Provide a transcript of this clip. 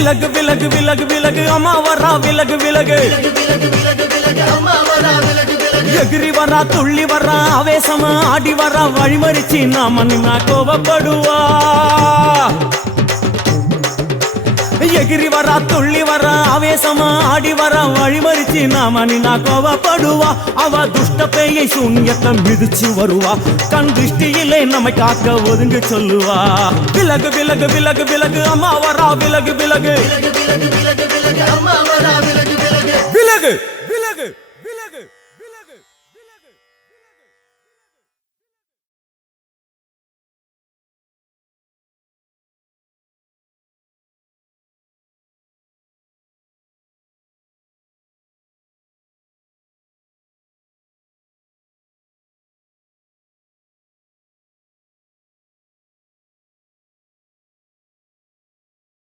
விலகு விலகு விலகு விலகு அம்மா வரா விலகு விலகு எகிரி வரா துள்ளி வரா ஆவேசமா ஆடி வரா வழிமறிச்சு நாம நின்னா கோபப்படுவா எகிரி வரா துள்ளி வரா ஆவேசமா ஆடி வரா வழிமறிச்சு நாம நின்னா கோபப்படுவா அவ துஷ்ட பேயை சூன்யத்தை மிதிச்சு வருவா கண் திருஷ்டியிலே நம்மை காக்க ஒதுங்க சொல்லுவா விலகு விலகு விலகு விலகு அம்மா வரா விலகு விலகு விலகு